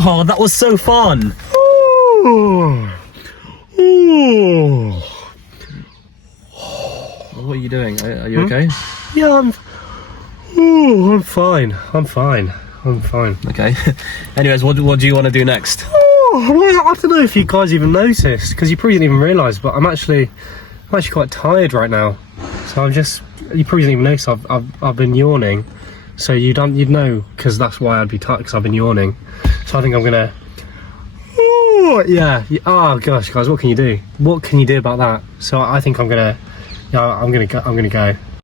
Oh, that was so fun. What are you doing? Are you okay? Yeah, I'm fine. I'm fine. Okay. Anyways, what do you want to do next? I don't know if you guys even noticed, because you probably didn't even realise, but I'm actually quite tired right now. So you probably didn't even notice I've been yawning. So you'd know, because that's why I'd be tired, because I've been yawning. So I think I'm gonna. Oh gosh, guys, what can you do? What can you do about that? So I think I'm gonna go.